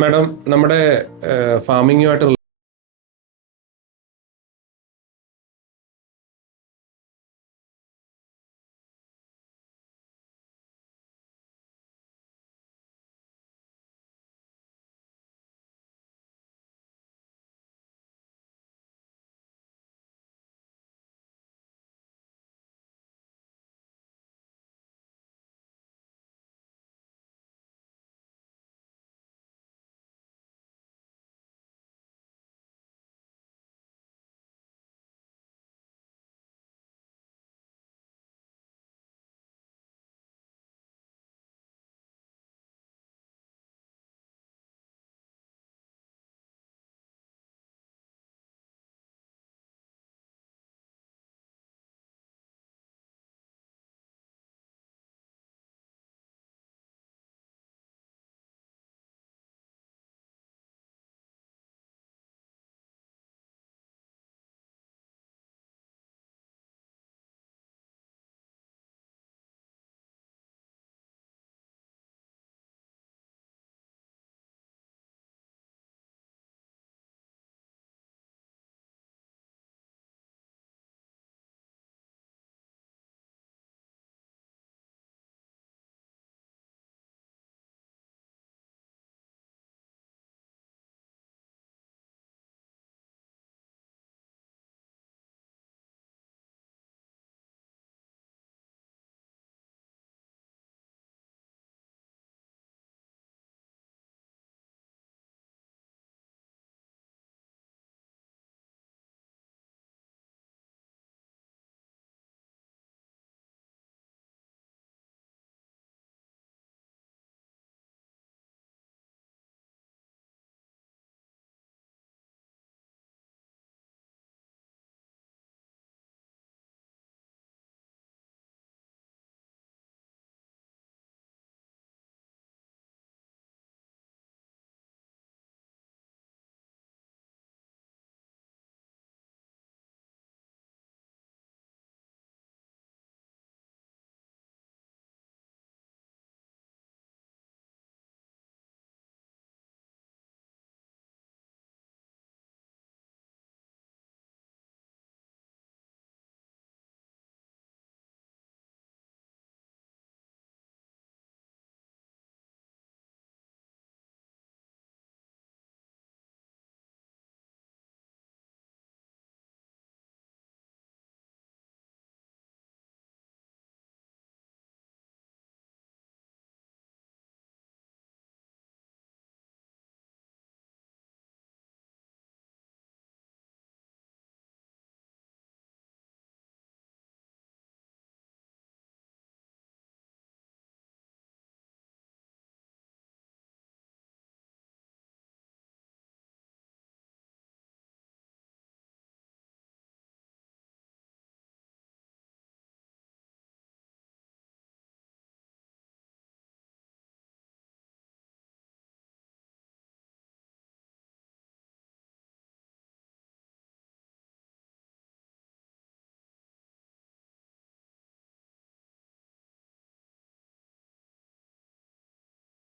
Madam നമ്മുടെ ഫാമിങ്ങുമായിട്ട്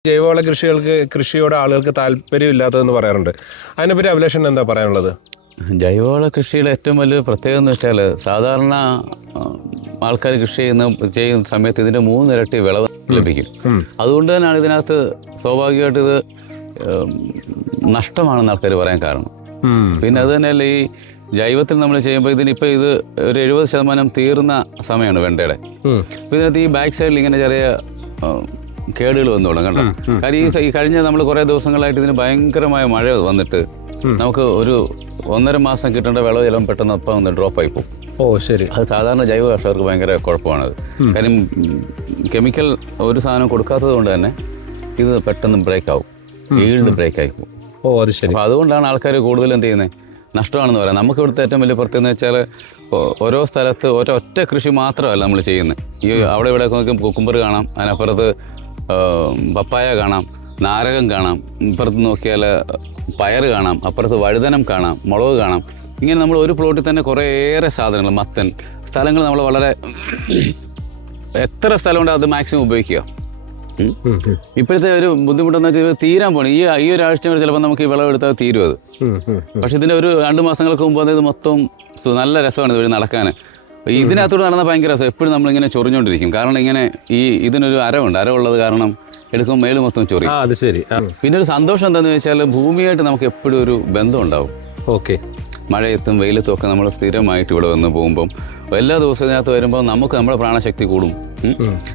ജൈവവള കൃഷികൾക്ക് കൃഷിയോട് ആളുകൾക്ക് താല്പര്യമില്ലാത്തതെന്ന് പറയാറുണ്ട്. അതിനെപ്പറ്റി അഭിലേഷൻ എന്താ പറയാനുള്ളത്? ജൈവവള കൃഷിയുടെ ഏറ്റവും വലിയ പ്രത്യേകത എന്ന് വെച്ചാൽ സാധാരണ ആൾക്കാർ കൃഷി ചെയ്യുന്ന ചെയ്യുന്ന സമയത്ത് ഇതിന്റെ മൂന്നിരട്ടി വിളവ് ലഭിക്കും. അതുകൊണ്ട് തന്നെയാണ് ഇതിനകത്ത് സ്വാഭാവികമായിട്ട് ഇത് നഷ്ടമാണെന്ന് ആൾക്കാർ പറയാൻ കാരണം. പിന്നെ അത് തന്നെയല്ല ഈ ജൈവത്തിൽ നമ്മൾ ചെയ്യുമ്പോൾ ഇതിനിപ്പോൾ ഇത് ഒരു എഴുപത് ശതമാനം തീർന്ന സമയമാണ് വെണ്ടയുടെ. അപ്പോൾ ഇതിനകത്ത് ഈ ബാക്ക് സൈഡിൽ ഇങ്ങനെ ചെറിയ കേടുകൾ വന്നു തുടങ്ങും കേട്ടോ കാര്യം ഈ ഈ കഴിഞ്ഞ നമ്മൾ കുറേ ദിവസങ്ങളായിട്ട് ഇതിന് ഭയങ്കരമായ മഴ വന്നിട്ട്. നമുക്ക് ഒരു ഒന്നര മാസം കിട്ടേണ്ട വിളവ് ചിലപ്പം പെട്ടെന്ന് അപ്പം ഒന്ന് ഡ്രോപ്പ് ആയി പോകും. ഓ ശരി. അത് സാധാരണ ജൈവ കർഷകർക്ക് ഭയങ്കര കുഴപ്പമാണത്. കാര്യം കെമിക്കൽ ഒരു സാധനം കൊടുക്കാത്തത് കൊണ്ട് തന്നെ ഇത് പെട്ടെന്ന് ബ്രേക്ക് ആവും ഈൾഡ് ബ്രേക്ക് ആയി പോകും. ഓ അത് ശരി. അപ്പോൾ അതുകൊണ്ടാണ് ആൾക്കാർ കൂടുതൽ എന്ത് ചെയ്യുന്നത് നഷ്ടമാണെന്ന് പറയാം നമുക്ക് ഇവിടുത്തെ ഏറ്റവും വലിയ പ്രത്യേകത എന്ന് വെച്ചാൽ ഓരോ സ്ഥലത്ത് ഒരൊറ്റ ഒറ്റ കൃഷി മാത്രമല്ല നമ്മൾ ചെയ്യുന്നത് ഈ അവിടെ ഇവിടെ നോക്കി കുക്കുംബർ കാണാം. അതിനപ്പുറത്ത് പപ്പായ കാണാം നാരകം കാണാം ഇപ്പുറത്ത് നോക്കിയാൽ പയർ കാണാം അപ്പുറത്ത് വഴുതനം കാണാം മുളക് കാണാം. ഇങ്ങനെ നമ്മൾ ഒരു പ്ലോട്ടിൽ തന്നെ കുറേയേറെ സാധനങ്ങൾ മത്തൻ. സ്ഥലങ്ങൾ നമ്മൾ വളരെ എത്ര സ്ഥലമുണ്ട് അത് മാക്സിമം ഉപയോഗിക്കുക? ഇപ്പോഴത്തെ ഒരു ബുദ്ധിമുട്ടെന്ന് വെച്ചാൽ തീരാൻ പോണി. ഈ ഈ ഒരാഴ്ച കൊണ്ട് ചിലപ്പോൾ നമുക്ക് ഈ വിളവെടുത്താൽ തീരും അത്. പക്ഷെ ഇതിന്റെ ഒരു രണ്ട് മാസങ്ങൾക്ക് മുമ്പ് അത് ഇത് മൊത്തം നല്ല രസമാണ് ഇത് വഴി നടക്കാൻ. ഇതിനകത്തൂടെ നടന്ന ഭയങ്കര രസം. എപ്പോഴും നമ്മളിങ്ങനെ ചൊറിഞ്ഞോണ്ടിരിക്കും. കാരണം ഇങ്ങനെ ഈ ഇതിനൊരു അരവുണ്ട്. അരവുള്ളത് കാരണം എടുക്കുമ്പോൾ മേൽ മൊത്തം ചൊറി. അത് ശരി. പിന്നെ ഒരു സന്തോഷം എന്താണെന്ന് വെച്ചാൽ ഭൂമിയായിട്ട് നമുക്ക് എപ്പോഴും ഒരു ബന്ധം ഉണ്ടാവും. ഓക്കെ. മഴയത്തും വെയിലത്തും ഒക്കെ നമ്മൾ സ്ഥിരമായിട്ട് ഇവിടെ വന്ന് പോകുമ്പം എല്ലാ ദിവസവും ഇതിനകത്ത് വരുമ്പോൾ നമുക്ക് നമ്മുടെ പ്രാണശക്തി കൂടും.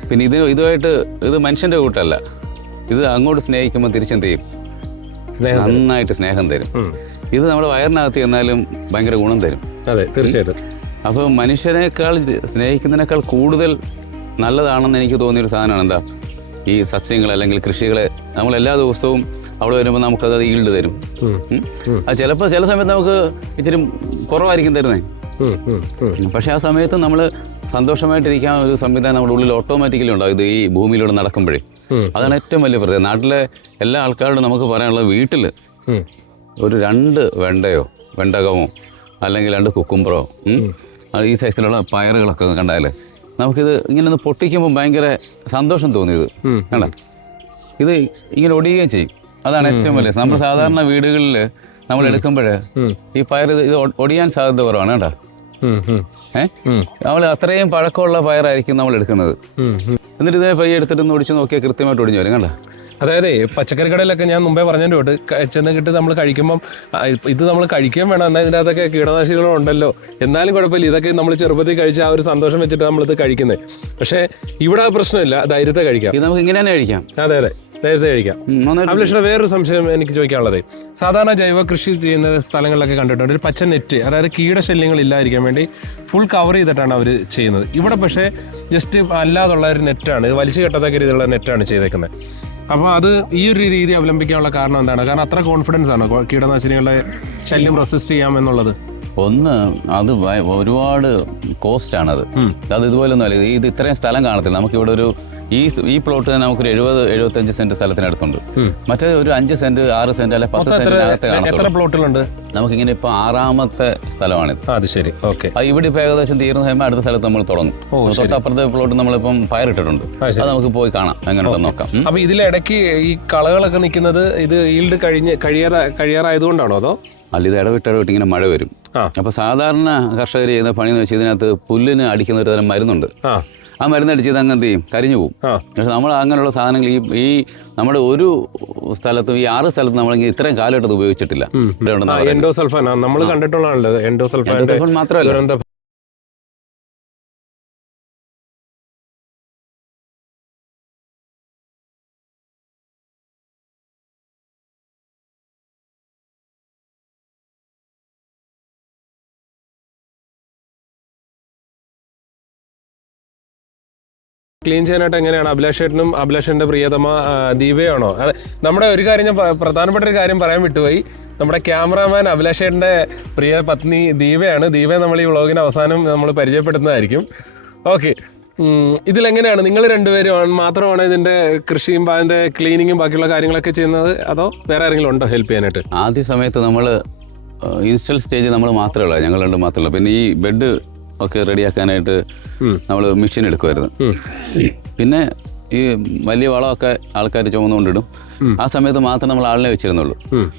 പിന്നെ ഇതിന് ഇതുമായിട്ട് ഇത് മനുഷ്യന്റെ കൂട്ടല്ല. ഇത് അങ്ങോട്ട് സ്നേഹിക്കുമ്പോൾ തിരിച്ചെന്ത് ചെയ്യും? നന്നായിട്ട് സ്നേഹം തരും. ഇത് നമ്മുടെ വയറിനകത്ത് ചെന്നാലും ഭയങ്കര ഗുണം തരും. അതെ തീർച്ചയായിട്ടും. അപ്പോൾ മനുഷ്യനേക്കാൾ സ്നേഹിക്കുന്നതിനേക്കാൾ കൂടുതൽ നല്ലതാണെന്ന് എനിക്ക് തോന്നിയൊരു സാധനമാണ് എന്താ? ഈ സസ്യങ്ങൾ അല്ലെങ്കിൽ കൃഷികളെ നമ്മൾ എല്ലാ ദിവസവും അവിടെ വരുമ്പോൾ നമുക്കത് ഈൽഡ് തരും. അത് ചിലപ്പോൾ ചില സമയത്ത് നമുക്ക് ഇച്ചിരി കുറവായിരിക്കും തരുന്നേ. പക്ഷേ ആ സമയത്ത് നമ്മൾ സന്തോഷമായിട്ടിരിക്കാൻ ഒരു സംവിധാനം നമ്മുടെ ഉള്ളിൽ ഓട്ടോമാറ്റിക്കലി ഉണ്ടാവും. ഇത് ഈ ഭൂമിയിലൂടെ നടക്കുമ്പോഴേ. അതാണ് ഏറ്റവും വലിയ പ്രത്യേകത. നാട്ടിലെ എല്ലാ ആൾക്കാരോടും നമുക്ക് പറയാനുള്ളത് വീട്ടിൽ ഒരു രണ്ട് വെണ്ടയോ വെണ്ടകമോ അല്ലെങ്കിൽ രണ്ട് കുക്കുംബറോ അത് ഈ സൈസിലുള്ള പയറുകളൊക്കെ കണ്ടാൽ നമുക്കിത് ഇങ്ങനെ ഒന്ന് പൊട്ടിക്കുമ്പോൾ ഭയങ്കര സന്തോഷം തോന്നിയത്. കണ്ടോ? ഇത് ഇങ്ങനെ ഒടിയുകയും ചെയ്യും. അതാണ് ഏറ്റവും വലിയ നമ്മൾ സാധാരണ വീടുകളിൽ നമ്മൾ എടുക്കുമ്പോൾ ഈ പയർ ഇത് ഒടിയാൻ സാധ്യത കുറവാണ് കേട്ടോ. ഏഹ്. നമ്മൾ അത്രയും പഴക്കമുള്ള പയറായിരിക്കും നമ്മൾ എടുക്കുന്നത്. എന്നിട്ട് ഇതേ പയ്യെ എടുത്തിട്ട് ഒന്ന് ഒടിച്ച് നോക്കിയാൽ കൃത്യമായിട്ട് ഒടിഞ്ഞു വരും കണ്ട? അതായത് പച്ചക്കറി കടയിലൊക്കെ ഞാൻ മുമ്പേ പറഞ്ഞതിന്റെ തൊട്ട് ചെന്ന് കിട്ടി നമ്മൾ കഴിക്കുമ്പം ഇത് നമ്മൾ കഴിക്കുകയും വേണം എന്നാൽ ഇതിന്റെ അകത്തൊക്കെ കീടനാശികളും ഉണ്ടല്ലോ. എന്നാലും കുഴപ്പമില്ല ഇതൊക്കെ നമ്മൾ ചെറുപ്പത്തിൽ കഴിച്ച ആ ഒരു സന്തോഷം വെച്ചിട്ട് നമ്മളിത് കഴിക്കുന്നത്. പക്ഷേ ഇവിടെ പ്രശ്നമില്ല ധൈര്യത്തെ കഴിക്കാം. ഇത് നമുക്ക് ഇങ്ങനെ തന്നെ കഴിക്കാം. അതെ അതെ നേരത്തെ കഴിക്കാം. അഭിലക്ഷണ വേറൊരു സംശയം എനിക്ക് ചോദിക്കാനുള്ളത്. സാധാരണ ജൈവ കൃഷി ചെയ്യുന്ന സ്ഥലങ്ങളിലൊക്കെ കണ്ടിട്ടുണ്ട് ഒരു പച്ച നെറ്റ് അതായത് കീടശല്യങ്ങൾ ഇല്ലാതിരിക്കാൻ വേണ്ടി ഫുൾ കവർ ചെയ്തിട്ടാണ് അവർ ചെയ്യുന്നത്. ഇവിടെ പക്ഷേ ജസ്റ്റ് അല്ലാതുള്ള ഒരു നെറ്റാണ് വലിച്ചു കെട്ടത്തക്ക രീതിയിലുള്ള നെറ്റാണ് ചെയ്തേക്കുന്നത്. അപ്പോൾ അത് ഈ ഒരു രീതി അവലംബിക്കാനുള്ള കാരണം എന്താണ്? കാരണം അത്ര കോൺഫിഡൻസ് ആണ്? കീടനാശിനികളുടെ ശല്യം റെസിസ്റ്റ് ചെയ്യാം എന്നുള്ളത്? ഒന്ന് അത് ഒരുപാട് കോസ്റ്റ് ആണത്. അത് ഇതുപോലെ ഒന്നും അല്ല. ഇത് ഇത്രയും സ്ഥലം കാണത്തില്ല. നമുക്കിവിടെ ഒരു ഈ ഈ പ്ലോട്ട് തന്നെ നമുക്കൊരു എഴുപത് എഴുപത്തഞ്ച് സെന്റ് സ്ഥലത്തിനടുത്തുണ്ട്. മറ്റേ ഒരു അഞ്ച് സെന്റ് ആറ് സെന്റ് അല്ലെ പത്ത് സെന്റ് പ്ലോട്ടുകളുണ്ട് നമുക്കിങ്ങനെ ഇപ്പൊ ആറാമത്തെ സ്ഥലമാണ് ആ, അത് ശരി. ഓക്കെ. അത് ഇവിടെ ഇപ്പൊ ഏകദേശം തീർന്ന സമയം അടുത്ത സ്ഥലത്ത് നമ്മൾ തുടങ്ങും. തൊട്ടപ്പുറത്തെ പ്ലോട്ട് നമ്മളിപ്പം പയറിട്ടിട്ടുണ്ട്. അത് നമുക്ക് പോയി കാണാം. എങ്ങനെയുണ്ടെന്ന് നോക്കാം. അപ്പൊ ഇതിലിടയ്ക്ക് ഈ കളകളൊക്കെ നിൽക്കുന്നത് ഇത് ഈൽഡ് കഴിഞ്ഞ് കഴിയാറ കഴിയാറായതുകൊണ്ടാണോ അതോ? അല്ല ഇത് ഇടവിട്ട് ഇടവിട്ട് ഇങ്ങനെ മഴ വരും. അപ്പൊ സാധാരണ കർഷകർ ചെയ്യുന്ന പണി എന്ന് വെച്ചാൽ ഇതിനകത്ത് പുല്ലിന് അടിക്കുന്ന ഒരു തരം മരുന്നുണ്ട്. ആ മരുന്നടിച്ചത് അങ്ങ് എന്ത് ചെയ്യും? കരിഞ്ഞു പോകും. പക്ഷെ നമ്മൾ അങ്ങനെയുള്ള സാധനങ്ങൾ ഈ ഈ നമ്മുടെ ഒരു സ്ഥലത്തും ഈ ആറ് സ്ഥലത്തും നമ്മൾ ഇത്രയും കാലഘട്ടത്തിൽ ഉപയോഗിച്ചിട്ടില്ല. നമ്മൾ കണ്ടിട്ടുള്ളതാണല്ലോ മാത്രമല്ല. ക്ലീൻ ചെയ്യാനായിട്ട് എങ്ങനെയാണ്? അഭിലാഷേട്ടനും അഭിലാഷന്റെ പ്രിയതമ ദീപയാണോ? നമ്മുടെ ഒരു കാര്യം ഞാൻ പ്രധാനപ്പെട്ട ഒരു കാര്യം പറയാൻ വിട്ടുപോയി. നമ്മുടെ ക്യാമറാമാൻ അഭിലാഷേട്ടന്റെ പ്രിയ പത്നി ദീപയാണ്. ദീപയെ നമ്മൾ ഈ വ്ളോഗിന് അവസാനം നമ്മൾ പരിചയപ്പെടുത്തുന്നതായിരിക്കും. ഓക്കെ ഇതിലെങ്ങനെയാണ്? നിങ്ങൾ രണ്ടുപേരും മാത്രമാണ് ഇതിന്റെ കൃഷിയും അതിന്റെ ക്ലീനിങ്ങും ബാക്കിയുള്ള കാര്യങ്ങളൊക്കെ ചെയ്യുന്നത്? അതോ വേറെ ആരെങ്കിലും ഉണ്ടോ ഹെൽപ്പ് ചെയ്യാനായിട്ട്? ആദ്യ സമയത്ത് നമ്മൾ ഇൻസ്റ്റൽ സ്റ്റേജ് നമ്മൾ മാത്രമേ ഉള്ളൂ. ഞങ്ങൾ രണ്ട് മാത്രമേ ഉള്ളൂ. പിന്നെ ഈ ബെഡ് ഒക്കെ റെഡിയാക്കാനായിട്ട് നമ്മൾ മെഷീൻ എടുക്കുമായിരുന്നു പിന്നെ ഈ വലിയ വളമൊക്കെ ആൾക്കാർ ചുമന്നുകൊണ്ടിടും. ആ സമയത്ത് മാത്രം നമ്മൾ ആളിനെ വെച്ചിരുന്നുള്ളൂ.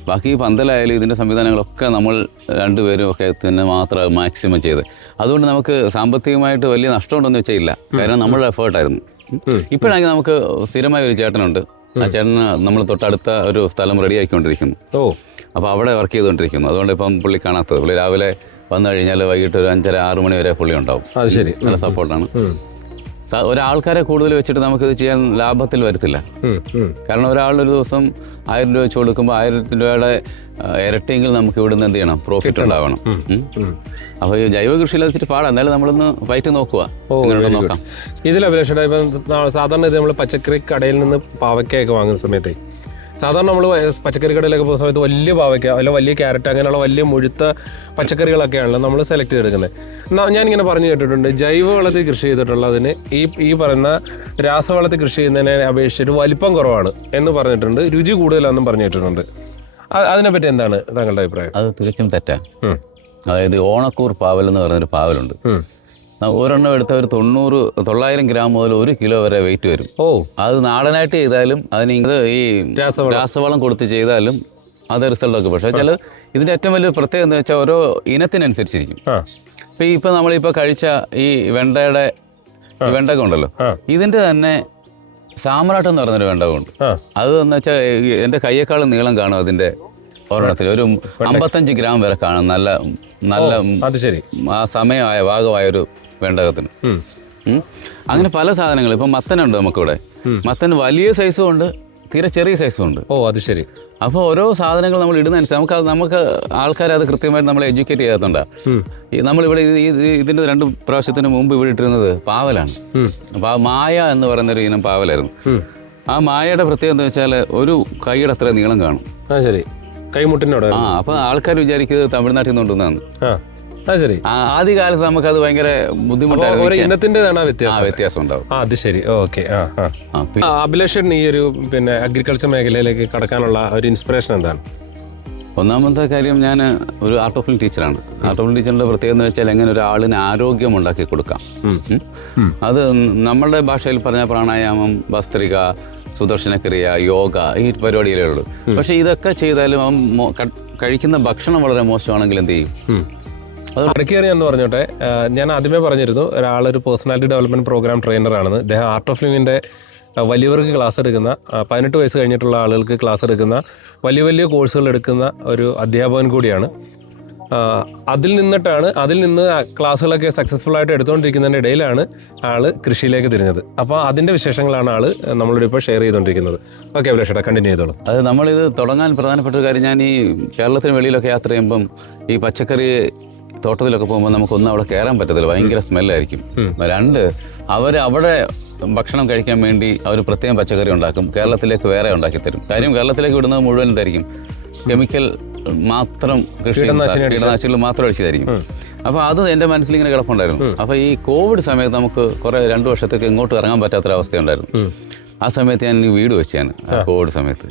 ബാക്കി ഈ പന്തലായാലും ഇതിന്റെ സംവിധാനങ്ങളൊക്കെ നമ്മൾ രണ്ടുപേരും ഒക്കെ തന്നെ മാത്രം മാക്സിമം ചെയ്ത്. അതുകൊണ്ട് നമുക്ക് സാമ്പത്തികമായിട്ട് വലിയ നഷ്ടമുണ്ടെന്ന് വെച്ചാൽ ഇല്ല. കാരണം നമ്മളുടെ എഫേർട്ടായിരുന്നു. ഇപ്പോഴാണെങ്കിൽ നമുക്ക് സ്ഥിരമായ ഒരു ചേട്ടനുണ്ട്. ആ ചേട്ടന് നമ്മൾ തൊട്ടടുത്ത ഒരു സ്ഥലം റെഡിയാക്കിക്കൊണ്ടിരിക്കുന്നു ഓ. അപ്പോൾ അവിടെ വർക്ക് ചെയ്തുകൊണ്ടിരിക്കുന്നു. അതുകൊണ്ട് ഇപ്പം പുള്ളി കാണാത്തത്. പുള്ളി രാവിലെ വന്നു കഴിഞ്ഞാൽ വൈകിട്ട് ഒരു അഞ്ചര ആറ് മണി വരെ പുള്ളി ഉണ്ടാവും. അത് ശരി. നല്ല സപ്പോർട്ടാണ് ഒരാൾക്കാരെ കൂടുതൽ വെച്ചിട്ട് നമുക്ക് ഇത് ചെയ്യാൻ ലാഭത്തിൽ വരത്തില്ല. കാരണം ഒരാളുടെ ഒരു ദിവസം ആയിരം രൂപ വെച്ച് കൊടുക്കുമ്പോൾ ആയിരത്തി രൂപയുടെ ഇരട്ടിയെങ്കിൽ നമുക്ക് ഇവിടുന്ന് എന്ത് ചെയ്യണം? പ്രോഫിറ്റ് ഉണ്ടാവണം. അപ്പോൾ ഈ ജൈവ കൃഷിയിൽ വെച്ചിട്ട് പാടാം. എന്തായാലും നമ്മളൊന്ന് വൈറ്റ് നോക്കുക. നോക്കാം. ഇതിൽ സാധാരണ ഇത് നമ്മൾ പച്ചക്കറി കടയിൽ നിന്ന് പാവയ്ക്കയൊക്കെ വാങ്ങുന്ന സമയത്ത് സാധാരണ നമ്മൾ പച്ചക്കറി കടയിലൊക്കെ പോകുന്ന സമയത്ത് വലിയ പാവയ്ക്ക അല്ല വലിയ ക്യാരറ്റ് അങ്ങനെയുള്ള വലിയ മുഴുത്ത പച്ചക്കറികളൊക്കെയാണല്ലോ നമ്മൾ സെലക്ട് ചെയ്തെടുക്കുന്നത്. ഞാനിങ്ങനെ പറഞ്ഞു കേട്ടിട്ടുണ്ട്. ജൈവവളത്തിൽ കൃഷി ചെയ്തിട്ടുള്ളതിന് ഈ ഈ പറയുന്ന രാസവളത്തിൽ കൃഷി ചെയ്യുന്നതിനെ അപേക്ഷിച്ചിട്ട് വലിപ്പം കുറവാണ് എന്ന് പറഞ്ഞിട്ടുണ്ട്. രുചി കൂടുതലാണെന്നും പറഞ്ഞു കേട്ടിട്ടുണ്ട്. അ- അതിനെപ്പറ്റി എന്താണ് താങ്കളുടെ അഭിപ്രായം? അത് തികച്ചും തെറ്റാ. അതായത് ഓണക്കൂർ പാവൽ എന്ന് പറയുന്നൊരു പാവലുണ്ട്. ഒരെണ്ണം എടുത്ത ഒരു തൊണ്ണൂറ് തൊള്ളായിരം ഗ്രാം മുതൽ ഒരു കിലോ വരെ വെയിറ്റ് വരും. ഓ. അത് നാടനായിട്ട് ചെയ്താലും അതിന് ഇത് ഈ രാസവളം. കൊടുത്ത് ചെയ്താലും അത് റിസൾട്ടൊക്കെ പക്ഷേ ചില ഇതിന്റെ ഏറ്റവും വലിയ പ്രത്യേകത എന്ന് വെച്ചാൽ ഓരോ ഇനത്തിനനുസരിച്ചിരിക്കും. ഇപ്പം ഇപ്പം നമ്മളിപ്പോൾ കഴിച്ച ഈ വെണ്ടയുടെ വെണ്ടക ഉണ്ടല്ലോ. ഇതിന്റെ ഇതിന്റെ തന്നെ സാമ്രാട്ടം എന്ന് പറഞ്ഞൊരു വെണ്ടകമുണ്ട് ഉണ്ട്. അത് എന്ന് വെച്ചാൽ എന്റെ കയ്യേക്കാളും നീളം കാണും അതിന്റെ ഒരെണ്ണത്തിൽ. ഒരു അമ്പത്തഞ്ച് ഗ്രാം വരെ കാണും. നല്ല നല്ല അത് ശരി. ആ സമയമായ ഭാഗമായ ഒരു വെണ്ടകത്തിന്. അങ്ങനെ പല സാധനങ്ങൾ. ഇപ്പം മത്തനുണ്ട് നമുക്കിവിടെ. മത്തൻ വലിയ സൈസും ഉണ്ട് തീരെ ചെറിയ സൈസും ഉണ്ട്. ഓ അത് ശരി. അപ്പോൾ ഓരോ സാധനങ്ങൾ നമ്മൾ ഇടുന്നതനുസരിച്ച് നമുക്ക് അത് നമുക്ക് ആൾക്കാർ അത് കൃത്യമായിട്ട് നമ്മളെ എഡ്യൂക്കേറ്റ്. ഈ നമ്മളിവിടെ ഇതിന്റെ രണ്ടു ഇതിന്റെ രണ്ട് പ്രാവശ്യത്തിന് മുമ്പ് ഇവിടെ ഇട്ടിരുന്നത് പാവലാണ്. അപ്പൊ അപ്പോൾ ആ മായ എന്ന് പറയുന്നൊരു ഇനം പാവലായിരുന്നു. ആ മായയുടെ പ്രത്യേകത എന്താ വെച്ചാൽ ഒരു കൈയുടെ അത്ര നീളം കാണും. ശരി. കൈമുട്ടിനോട് ആ അപ്പോൾ ആൾക്കാർ വിചാരിക്കുന്നത് തമിഴ്നാട്ടിൽ നിന്ന് കൊണ്ടുവന്നാണ് ശരി. ആദ്യ കാലത്ത് അത് ഭയങ്കര ബുദ്ധിമുട്ടായിരുന്നു. ആ വ്യത്യാസം? വ്യത്യാസം ഉണ്ടാവും അത് ശരി. ഓക്കെ അഭിലാഷൻ ഈ ഒരു പിന്നെ അഗ്രികൾച്ചർ മേഖലയിലേക്ക് കടക്കാനുള്ള ഒരു ഇൻസ്പിറേഷൻ എന്താണ്? ഒന്നാമത്തെ കാര്യം ഞാൻ ഒരു ആർട്ട് ഓഫ് ടീച്ചറാണ് ആർട്ട് ഓഫ് ടീച്ചറിന്റെ പ്രത്യേകത എന്ന് വെച്ചാൽ എങ്ങനെ ഒരാളിന് ആരോഗ്യം ഉണ്ടാക്കി കൊടുക്കാം. അത് നമ്മളുടെ ഭാഷയിൽ പറഞ്ഞ പ്രാണായാമം ഭസ്ത്രിക സുദർശനക്രിയ യോഗ ഈ പരിപാടിയിലേ ഉള്ളൂ. പക്ഷേ ഇതൊക്കെ ചെയ്താലും അവൻ കഴിക്കുന്ന ഭക്ഷണം വളരെ മോശമാണെങ്കിൽ എന്ത് ചെയ്യും? ഉം. ഇടയ്ക്കേറി എന്ന് പറഞ്ഞോട്ടെ. ഞാൻ ആദ്യമേ പറഞ്ഞിരുന്നു ഒരാളൊരു പേഴ്സണാലിറ്റി ഡെവലപ്മെന്റ് പ്രോഗ്രാം ട്രെയിനറാണെന്ന് അദ്ദേഹം ആർട്ട് ഓഫ് ലിവിന്റെ വലിയവർക്ക് ക്ലാസ് എടുക്കുന്ന പതിനെട്ട് വയസ്സ് കഴിഞ്ഞിട്ടുള്ള ആളുകൾക്ക് ക്ലാസ് എടുക്കുന്ന വലിയ വലിയ കോഴ്സുകൾ എടുക്കുന്ന ഒരു അധ്യാപകൻ കൂടിയാണ്. അതിൽ നിന്നിട്ടാണ് അതിൽ നിന്ന് ക്ലാസ്സുകളൊക്കെ സക്സസ്ഫുൾ ആയിട്ട് എടുത്തുകൊണ്ടിരിക്കുന്നതിന്റെ ഇടയിലാണ് ആൾ കൃഷിയിലേക്ക് തിരിഞ്ഞത്. അപ്പോൾ അതിന്റെ വിശേഷങ്ങളാണ് ആൾ നമ്മളോട് ഇപ്പോൾ ഷെയർ ചെയ്തുകൊണ്ടിരിക്കുന്നത് ഓക്കെ അഭിലാഷേട്ടാ കണ്ടിന്യൂ ചെയ്തോളൂ. അത് നമ്മളിത് തുടങ്ങാൻ പ്രധാനപ്പെട്ട ഒരു കാര്യം ഞാൻ ഈ കേരളത്തിന് വെളിയിലൊക്കെ യാത്ര ചെയ്യുമ്പം ഈ പച്ചക്കറി തോട്ടത്തിലൊക്കെ പോകുമ്പോൾ നമുക്കൊന്നും അവിടെ കയറാൻ പറ്റത്തില്ല. ഭയങ്കര സ്മെല്ലായിരിക്കും. രണ്ട് അവർ അവിടെ ഭക്ഷണം കഴിക്കാൻ വേണ്ടി അവർ പ്രത്യേകം പച്ചക്കറി ഉണ്ടാക്കും. കേരളത്തിലേക്ക് വേറെ ഉണ്ടാക്കി തരും. കാര്യം കേരളത്തിലേക്ക് വിടുന്നത് മുഴുവൻ ഇതായിരിക്കും. കെമിക്കൽ മാത്രം കൃഷി കീടനാശിനികൾ മാത്രം അടിച്ചതായിരിക്കും അപ്പോൾ അത് എന്റെ മനസ്സിൽ ഇങ്ങനെ കിടപ്പുണ്ടായിരുന്നു. അപ്പോൾ ഈ കോവിഡ് സമയത്ത് നമുക്ക് കുറേ രണ്ട് വർഷത്തേക്ക് ഇങ്ങോട്ട് ഇറങ്ങാൻ പറ്റാത്തൊരവസ്ഥയുണ്ടായിരുന്നു. ആ സമയത്ത് ഞാൻ വീട് വെച്ചാണ് കോവിഡ് സമയത്ത്.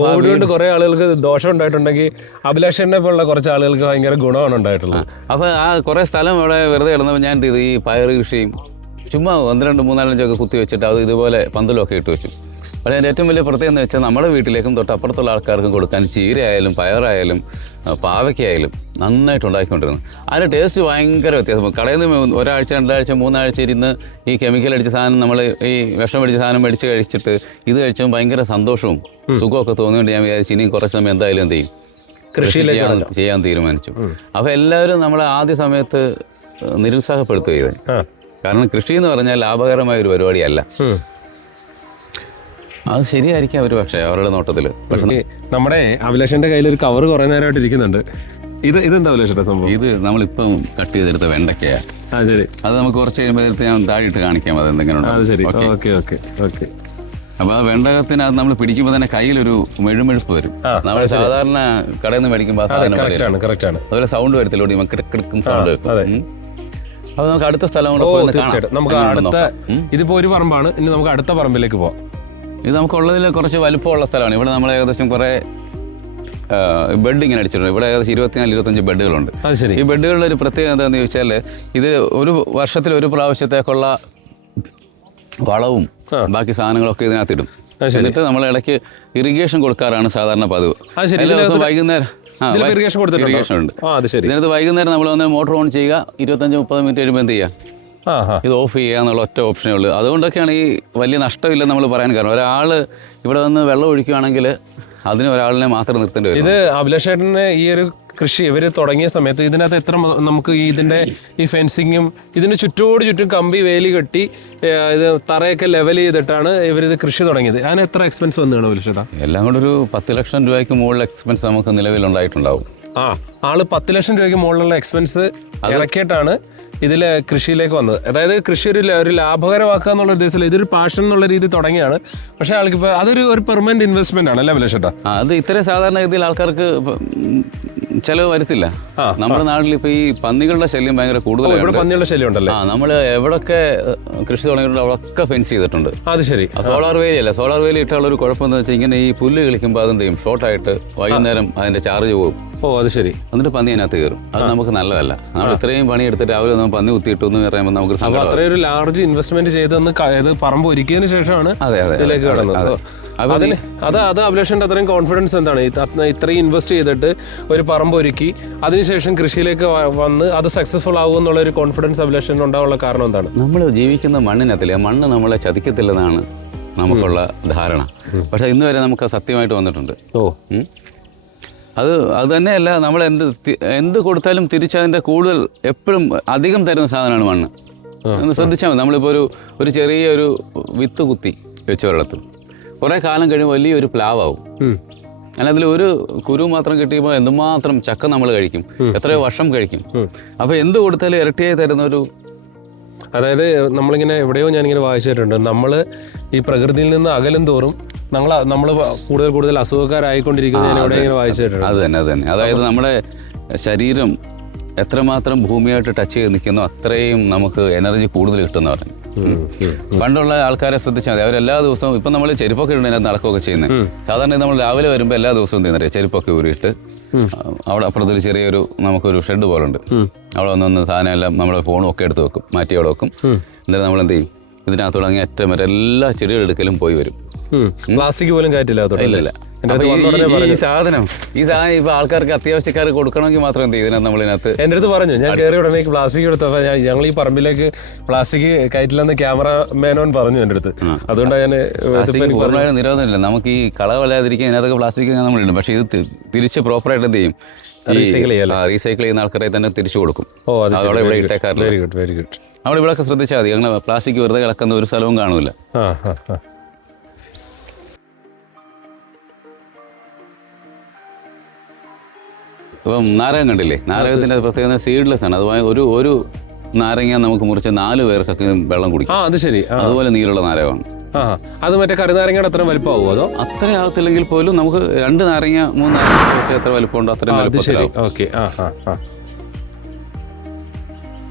കോവിഡ് കൊണ്ട് കുറെ ആളുകൾക്ക് ദോഷം ഉണ്ടായിട്ടുണ്ടെങ്കിൽ അഭിലാഷനെ പോലുള്ള കുറച്ച് ആളുകൾക്ക് ഭയങ്കര ഗുണമാണ് ഉണ്ടായിട്ടുള്ളത്. അപ്പോൾ ആ കുറേ സ്ഥലം അവിടെ വെറുതെ കിടന്നപ്പോൾ ഞാൻ ചെയ്തു ഈ പയർ കൃഷിയും ചുമ്മാ ഒന്ന് രണ്ട് മൂന്നാലഞ്ചൊക്കെ കുത്തി വെച്ചിട്ട് അത് ഇതുപോലെ പന്തലൊക്കെ ഇട്ട് വെച്ചു. പക്ഷേ അതിന്റെ ഏറ്റവും വലിയ പ്രത്യേകത എന്ന് വെച്ചാൽ നമ്മുടെ വീട്ടിലേക്കും തൊട്ടപ്പുറത്തുള്ള ആൾക്കാർക്കും കൊടുക്കാൻ ചീരയായാലും പയറായാലും പാവയ്ക്കായാലും നന്നായിട്ട് ഉണ്ടാക്കിക്കൊണ്ടിരുന്നു അതിന്റെ ടേസ്റ്റ് ഭയങ്കര വ്യത്യാസം കടയിൽ നിന്ന് ഒരാഴ്ച രണ്ടാഴ്ച മൂന്നാഴ്ച ഇരുന്ന് ഈ കെമിക്കൽ അടിച്ച സാധനം നമ്മൾ ഈ വിഷം അടിച്ച സാധനം മേടിച്ച് കഴിച്ചിട്ട് ഇത് കഴിച്ചപ്പോൾ ഭയങ്കര സന്തോഷവും സുഖമൊക്കെ തോന്നിയുകൊണ്ട് ഞാൻ വിചാരിച്ചു ഇനിയും കുറച്ച് സമയം എന്തായാലും എന്ത് ചെയ്യും? കൃഷിയിലേക്ക് ചെയ്യാൻ തീരുമാനിച്ചു. അപ്പോൾ എല്ലാവരും നമ്മളെ ആദ്യ സമയത്ത് നിരുത്സാഹപ്പെടുത്തുക കാരണം കൃഷി എന്ന് പറഞ്ഞാൽ ലാഭകരമായ ഒരു പരിപാടിയല്ല. അത് ശരിയായിരിക്കും ഒരു പക്ഷേ അവരുടെ നോട്ടത്തിൽ പക്ഷേ നമ്മുടെ അഭിലാഷന്റെ കയ്യിൽ ഒരു കവർ കുറെ നേരമായിട്ട് ഇരിക്കുന്നുണ്ട്. ഇത് ഇതെന്താ അഭിലാഷന്റെ സംഭവം? ഇത് നമ്മളിപ്പം കട്ട് ചെയ്തെടുത്ത വെണ്ടക്കയാ ശരി. അത് നമുക്ക് കുറച്ച് കഴിയുമ്പോഴത്തെ ഞാൻ താഴെയിട്ട് കാണിക്കാം അത് എന്തെങ്കിലും അപ്പൊ ഓക്കെ. ഓക്കെ ഓക്കെ ആ വെണ്ടകത്തിനകത്ത് നമ്മൾ പിടിക്കുമ്പോൾ തന്നെ കയ്യിലൊരു മെഴുമെഴുപ്പ് വരും. നമ്മൾ സാധാരണ കടയിൽ നിന്ന് മേടിക്കുമ്പോൾ ആ സാധനം അതുപോലെ സൗണ്ട് വരത്തില്ല നമുക്ക് കിടക്കിടക്കും സൗണ്ട് അപ്പൊ അതെ. നമുക്ക് അടുത്ത സ്ഥലം നമുക്ക് അടുത്ത ഇതിപ്പോ ഒരു പറമ്പാണ് ഇനി നമുക്ക് അടുത്ത പറമ്പിലേക്ക് പോവാം. ഇത് നമുക്കുള്ളതിൽ കുറച്ച് വലുപ്പമുള്ള സ്ഥലമാണ്. ഇവിടെ നമ്മൾ ഏകദേശം കുറേ ബെഡ് ഇങ്ങനെ അടിച്ചിട്ടുണ്ട്. ഇവിടെ ഏകദേശം ഇരുപത്തിനാല് ഇരുപത്തഞ്ച് ബെഡുകളുണ്ട്. ഈ ബെഡുകളുടെ ഒരു പ്രത്യേകത എന്താണെന്ന് ചോദിച്ചാൽ ഇത് ഒരു വർഷത്തിൽ ഒരു പ്രാവശ്യത്തേക്കുള്ള വളവും ബാക്കി സാധനങ്ങളൊക്കെ ഇതിനകത്ത് ഇടും അത് എന്നിട്ട് നമ്മൾ ഇടയ്ക്ക് ഇറിഗേഷൻ കൊടുക്കാറാണ് സാധാരണ പതിവ്. എല്ലാ ദിവസവും വൈകുന്നേരം ഇറിഗേഷൻ ഇറിഗേഷൻ ഉണ്ട്. ഇതിനകത്ത് വൈകുന്നേരം നമ്മൾ വന്ന് മോട്ടോർ ഓൺ ചെയ്യുക ഇരുപത്തഞ്ച് മുപ്പത് മിനിറ്റ് കഴിയുമ്പോൾ എന്ത് ചെയ്യുക? ഇത് ഓഫ് ചെയ്യുക എന്നുള്ള ഒറ്റ ഓപ്ഷനേ ഉള്ളൂ. അതുകൊണ്ടൊക്കെയാണ് ഈ വലിയ നഷ്ടമില്ലെന്ന് നമ്മൾ പറയാൻ കാരണം. ഒരാൾ ഇവിടെ വന്ന് വെള്ളം ഒഴിക്കുകയാണെങ്കിൽ അതിന് ഒരാളിനെ മാത്രം നിർത്തേണ്ടി വരും. ഇത് അഭിലാഷേട്ടന് ഈ ഒരു കൃഷി ഇവർ തുടങ്ങിയ സമയത്ത് ഇതിനകത്ത് എത്ര നമുക്ക് ഈ ഇതിന്റെ ഈ ഫെൻസിങ്ങും ഇതിന് ചുറ്റോട് ചുറ്റും കമ്പി വേലി കെട്ടി ഇത് തറയൊക്കെ ലെവൽ ചെയ്തിട്ടാണ് ഇവരിത് കൃഷി തുടങ്ങിയത്. അതിന് എത്ര എക്സ്പെൻസ് വന്നതാണ് അഭിലാഷേട്ടാ? എല്ലാം കൂടെ ഒരു പത്ത് ലക്ഷം രൂപയ്ക്ക് മുകളിൽ എക്സ്പെൻസ് നമുക്ക് നിലവിലുണ്ടായിട്ടുണ്ടാവും. ആ ആൾ പത്ത് ലക്ഷം രൂപയ്ക്ക് മുകളിലുള്ള എക്സ്പെൻസ് ഇറക്കിയിട്ടാണ് ഇതിൽ കൃഷിയിലേക്ക് വന്നത്. അതായത് കൃഷി ഒരു ഒരു ലാഭകരമാക്കുക എന്നുള്ള ഉദ്ദേശത്തിൽ ഇതൊരു പാഷൻ എന്നുള്ള രീതി തുടങ്ങിയാണ്. പക്ഷെ ആൾക്ക് ഇപ്പോൾ അതൊരു ഒരു പെർമനന്റ് ഇൻവെസ്റ്റ്മെന്റ് ആണ് അല്ലേ വിലശട്ട അത് ഇത്ര സാധാരണഗതിയിൽ ആൾക്കാർക്ക് ചിലവ് വരുത്തില്ല. നമ്മുടെ നാട്ടിൽ ഇപ്പോൾ ഈ പന്നികളുടെ ശല്യം ഭയങ്കര കൂടുതലാണ്. പന്നികളുടെ ശല്യം ഉണ്ടല്ലേ? ആ നമ്മൾ എവിടൊക്കെ കൃഷി തുടങ്ങിയിട്ടുണ്ട് അവിടെയൊക്കെ ഫെൻസ് ചെയ്തിട്ടുണ്ട്. അത് ശരി. സോളാർ വേലി അല്ല സോളാർ വേലി ഇട്ടുള്ള ഒരു കുഴപ്പം എന്ന് വെച്ചാൽ ഇങ്ങനെ ഈ പുല്ല് കളിക്കുമ്പോൾ അതെന്ത് ചെയ്യും? ഷോർട്ടായിട്ട് വൈകുന്നേരം അതിന്റെ ചാർജ് പോകും. ഓ അത് ശരി. എന്നിട്ട് പന്നി അതിനകത്ത് കയറും. അത് നമുക്ക് നല്ലതല്ല. നമ്മൾ ഇത്രയും പണി എടുത്തിട്ട് രാവിലെ നമ്മൾ പന്നി കുത്തിയിട്ടു എന്ന് പറയുമ്പോൾ നമുക്ക് അപ്പൊ അത്രയും ഒരു ലാർജ് ഇൻവെസ്റ്റ്മെന്റ് ചെയ്തെന്ന് ഇത് പറമ്പ് ഒരുക്കിയതിന് ശേഷമാണ് അതെ അതെ ഇതിലേക്ക് അതെ, കടന്നത്. അതെ. അതിന് അത് അത് അഭിലേഷന്റെ അത്രയും കോൺഫിഡൻസ് എന്താണ്? ഇത്രയും ഇൻവെസ്റ്റ് ചെയ്തിട്ട് ഒരു പറമ്പ് ഒരുക്കി അതിനുശേഷം കൃഷിയിലേക്ക് വന്ന് അത് സക്സസ്ഫുൾ ആകും എന്നുള്ള ഒരു കോൺഫിഡൻസ് അഭിലാഷിന് ഉണ്ടാവാനുള്ള കാരണം എന്താണ്? നമ്മൾ ജീവിക്കുന്ന മണ്ണിനകത്തില്ല മണ്ണ് നമ്മളെ ചതിക്കത്തില്ലെന്നാണ് നമുക്കുള്ള ധാരണ. പക്ഷെ ഇന്ന് വരെ നമുക്ക് സത്യമായിട്ട് വന്നിട്ടുണ്ട്. ഓ. അത് അത് തന്നെയല്ല നമ്മൾ എന്ത് എന്ത് കൊടുത്താലും തിരിച്ചതിന്റെ കൂടുതൽ എപ്പോഴും അധികം തരുന്ന സാധനമാണ് മണ്ണ്. ഒന്ന് ശ്രദ്ധിച്ചാൽ മതി. നമ്മളിപ്പോൾ ഒരു ഒരു ചെറിയ ഒരു വിത്ത് കുത്തി വെച്ച ഒരിടത്ത്. കുറേ കാലം കഴിയുമ്പോൾ വലിയൊരു പ്ലാവാകും. അല്ല അതിൽ ഒരു കുരു മാത്രം കിട്ടിയപ്പോൾ എന്തുമാത്രം ചക്ക നമ്മൾ കഴിക്കും. എത്രയോ വർഷം കഴിക്കും. അപ്പൊ അപ്പോൾ എന്ത് കൊടുത്താലും ഇരട്ടിയായി തരുന്ന ഒരു അതായത് നമ്മളിങ്ങനെ എവിടെയോ ഞാനിങ്ങനെ വായിച്ചിട്ടുണ്ട്. നമ്മൾ ഈ പ്രകൃതിയിൽ നിന്ന് അകലും തോറും നമ്മൾ നമ്മൾ കൂടുതൽ കൂടുതൽ അസുഖക്കാരായിക്കൊണ്ടിരിക്കുന്നത് ഞാൻ ഇങ്ങനെ വായിച്ചിട്ടുണ്ട് അത് തന്നെ അത് തന്നെ. അതായത് നമ്മുടെ ശരീരം എത്രമാത്രം ഭൂമിയായിട്ട് ടച്ച് ചെയ്ത് നിൽക്കുന്നോ അത്രയും നമുക്ക് എനർജി കൂടുതൽ കിട്ടുമെന്ന് പറഞ്ഞു. പണ്ടുള്ള ആൾക്കാരെ ശ്രദ്ധിച്ചാൽ മതി. അവരെല്ലാ ദിവസവും ഇപ്പം നമ്മൾ ചെരുപ്പൊക്കെ ഇടുന്ന അതിനകത്ത് നടക്കുകയൊക്കെ ചെയ്യുന്നത് സാധാരണ നമ്മൾ രാവിലെ വരുമ്പോൾ എല്ലാ ദിവസവും തിന്നറിയാം ചെരുപ്പൊക്കെ ഊരിയിട്ട്. അവിടെ അപ്പുറത്തൊരു ചെറിയൊരു നമുക്കൊരു ഷെഡ് പോലെ ഉണ്ട് അവിടെ വന്നൊന്ന് സാധനം എല്ലാം നമ്മുടെ ഫോണും ഒക്കെ എടുത്ത് വെക്കും മാറ്റി അവിടെ വെക്കും. എന്നിട്ട് നമ്മൾ എന്ത് ചെയ്യും? ഇതിനകത്തോടെ അങ്ങ് ഏറ്റവും വരെ എല്ലാ ചെടികൾ എടുക്കലും പോയി വരും. പ്ലാസ്റ്റിക് പോലും എന്റെ ഈ- സാധനം ഈ സാധനം ഇപ്പൊ ആൾക്കാർക്ക് അത്യാവശ്യക്കാർ കൊടുക്കണമെങ്കിൽ മാത്രം എന്ത് ചെയ്യും? ഇതിനകത്ത് നമ്മളിതിനകത്ത് എന്റെ അടുത്ത് പറഞ്ഞു. ഞാൻ കയറി ഉടനെ പ്ലാസ്റ്റിക് എടുത്തപ്പോൾ ഞങ്ങൾ ഈ പറമ്പിലേക്ക് പ്ലാസ്റ്റിക് കയറ്റില്ലെന്ന് ക്യാമറ മേനോൻ പറഞ്ഞു എന്റെ അടുത്ത്. അതുകൊണ്ടാണ് ഞാൻ പൂർണമായും നിരോധനമില്ല. നമുക്ക് ഈ കള വല്ലാതിരിക്കാൻ ഇതിനകത്തൊക്കെ പ്ലാസ്റ്റിക് നമ്മൾ ഇടും പക്ഷേ ഇത് തിരിച്ച് പ്രോപ്പർ ആയിട്ട് എന്ത് ചെയ്യും? ആ റീസൈക്കിൾ ചെയ്യുന്ന ആൾക്കാരെ തന്നെ തിരിച്ചു കൊടുക്കും. ഓ അത് അതോടെ ഇവിടെ ഇട്ടേക്കാറില്ല. വെരി ഗുഡ് വെരി ഗുഡ് നമ്മൾ ഇവിടെ ശ്രദ്ധിച്ചാൽ മതി. അങ്ങനെ പ്ലാസ്റ്റിക് വെറുതെ കിടക്കുന്ന ഒരു സ്ഥലവും കാണൂല. ഇപ്പം നാരകം കണ്ടില്ലേ? നാരകത്തിന്റെ പ്രത്യേകത സീഡ്ലെസ് ആണ്. അതുപോലെ ഒരു ഒരു നാരങ്ങ നമുക്ക് മുറിച്ച് നാല് പേർക്കൊക്കെ വെള്ളം കുടിക്കും. ആ അത് ശരി. അതുപോലെ നീരുള്ള നാരകമാണ്. ആ അത് മറ്റേ കരുനാരങ്ങയുടെ അത്ര വലിപ്പമാവോ അതോ? അത്ര ആകത്തില്ലെങ്കിൽ പോലും നമുക്ക് രണ്ട് നാരങ്ങ മൂന്ന് നാരങ്ങ എത്ര വലിപ്പമുണ്ടോ അത്രയും വലുപ്പത്തിലാവും. ഓക്കെ. ആ ആ ആ.